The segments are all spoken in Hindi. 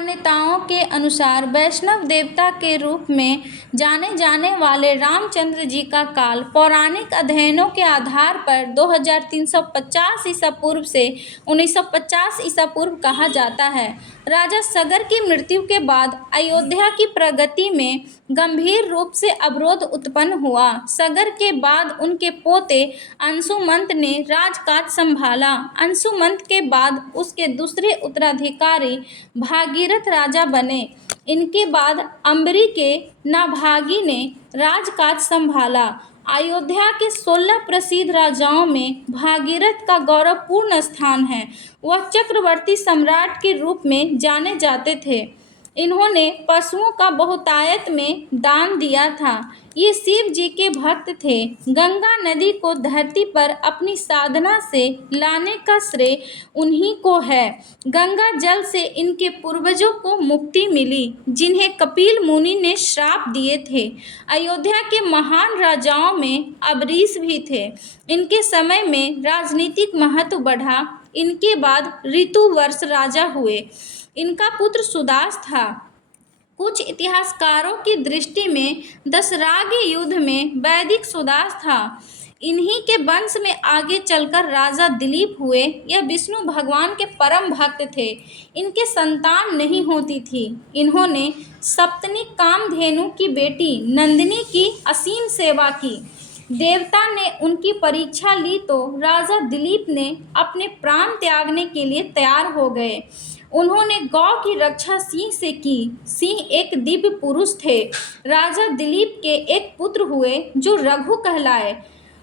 मान्यताओं के अनुसार वैष्णव देवता के रूप में जाने जाने वाले रामचंद्र जी का काल पौराणिक अध्ययनों के आधार पर 2350 ईसा पूर्व से 1950 ईसा पूर्व कहा जाता है। राजा सगर की मृत्यु के बाद अयोध्या की प्रगति में गंभीर रूप से अवरोध उत्पन्न हुआ। सगर के बाद उनके पोते अंशुमंत ने राजकाज संभाला। अंशुमंत के बाद उसके दूसरे उत्तराधिकारी भागीरथ राजा बने। इनके बाद अंबरी के नाभागी ने राजकाज संभाला। अयोध्या के 16 प्रसिद्ध राजाओं में भागीरथ का गौरवपूर्ण स्थान है। वह चक्रवर्ती सम्राट के रूप में जाने जाते थे। इन्होंने पशुओं का बहुतायत में दान दिया था। ये शिव जी के भक्त थे। गंगा नदी को धरती पर अपनी साधना से लाने का श्रेय उन्हीं को है। गंगा जल से इनके पूर्वजों को मुक्ति मिली, जिन्हें कपिल मुनि ने श्राप दिए थे। अयोध्या के महान राजाओं में अबरीश भी थे। इनके समय में राजनीतिक महत्व बढ़ा। इनके बाद ऋतुवर्ष राजा हुए। इनका पुत्र सुदास था। कुछ इतिहासकारों की दृष्टि में दशराग्य युद्ध में वैदिक सुदास था। इन्हीं के वंश में आगे चलकर राजा दिलीप हुए। यह विष्णु भगवान के परम भक्त थे। इनके संतान नहीं होती थी। इन्होंने सप्तनी कामधेनु की बेटी नंदिनी की असीम सेवा की। देवता ने उनकी परीक्षा ली तो राजा दिलीप ने अपने प्राण त्यागने के लिए तैयार हो गए। उन्होंने गौ की रक्षा सिंह से की। सिंह एक दिव्य पुरुष थे। राजा दिलीप के एक पुत्र हुए जो रघु कहलाए।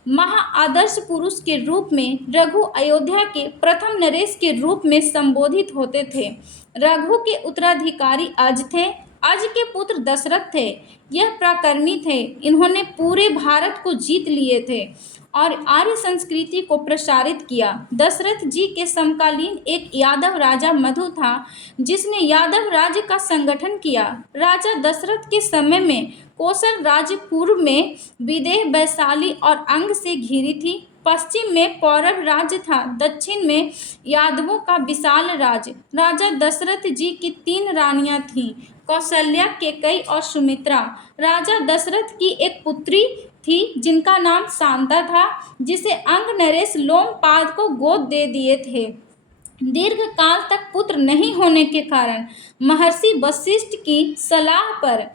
महाआदर्श पुरुष के रूप में रघु अयोध्या के प्रथम नरेश के रूप में संबोधित होते थे। रघु के उत्तराधिकारी अज थे। अज के पुत्र दशरथ थे। यह पराक्रमी थे। इन्होंने पूरे भारत को जीत लिए थे और आर्य संस्कृति को प्रसारित किया। दशरथ जी के समकालीन एक यादव राजा मधु था, जिसने यादव राज्य का संगठन किया। राजा दशरथ के समय में कौशल राज्य पूर्व में विदेह, वैशाली और अंग से घिरी थी। पश्चिम में पौरव राज्य था। दक्षिण में यादवों का विशाल राज्य। राजा दशरथ जी की 3 रानियां थीं, कौशल्या, केकई और सुमित्रा। राजा दशरथ की एक पुत्री थी जिनका नाम शांता था, जिसे अंग नरेश लोमपाद को गोद दे दिए थे। दीर्घ काल तक पुत्र नहीं होने के कारण महर्षि वशिष्ठ की सलाह पर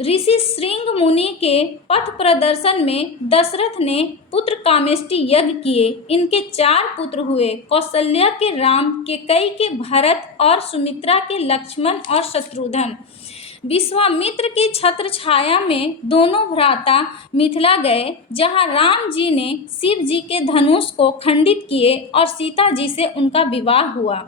ऋषि श्रृंग मुनि के पथ प्रदर्शन में दशरथ ने पुत्र कामेष्टि यज्ञ किए। इनके 4 पुत्र हुए, कौशल्या के राम, केकई के भरत और सुमित्रा के लक्ष्मण और शत्रुघ्न। विश्वामित्र की छत्र छाया में दोनों भ्राता मिथिला गए, जहां राम जी ने शिव जी के धनुष को खंडित किए और सीता जी से उनका विवाह हुआ।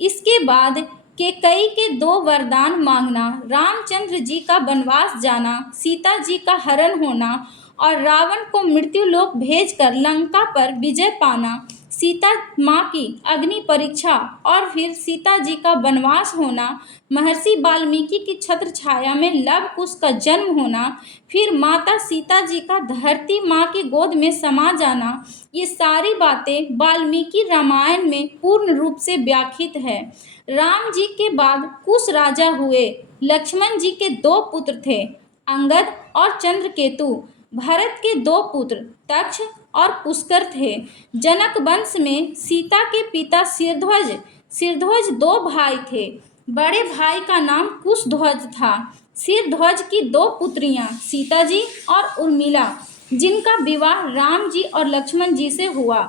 इसके बाद केकई के 2 वरदान मांगना, रामचंद्र जी का वनवास जाना, सीता जी का हरण होना और रावण को मृत्युलोक भेजकर लंका पर विजय पाना, सीता माँ की अग्नि परीक्षा और फिर सीता जी का वनवास होना, महर्षि वाल्मीकि की छत्र छाया में लव कुश का जन्म होना, फिर माता सीता जी का धरती माँ की गोद में समा जाना, ये सारी बातें वाल्मीकि रामायण में पूर्ण रूप से व्याख्यात है। राम जी के बाद कुश राजा हुए। लक्ष्मण जी के 2 पुत्र थे, अंगद और चंद्रकेतु। भरत के 2 पुत्र तक्ष और पुष्कर थे। जनक वंश में सीता के पिता सिरध्वज 2 भाई थे। बड़े भाई का नाम कुशध्वज था। सिरध्वज की 2 पुत्रियां सीता जी और उर्मिला, जिनका विवाह राम जी और लक्ष्मण जी से हुआ।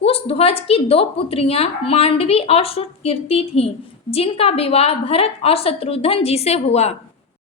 कुशध्वज की 2 पुत्रियां मांडवी और सुकीर्ति थीं, जिनका विवाह भरत और शत्रुघ्न जी से हुआ।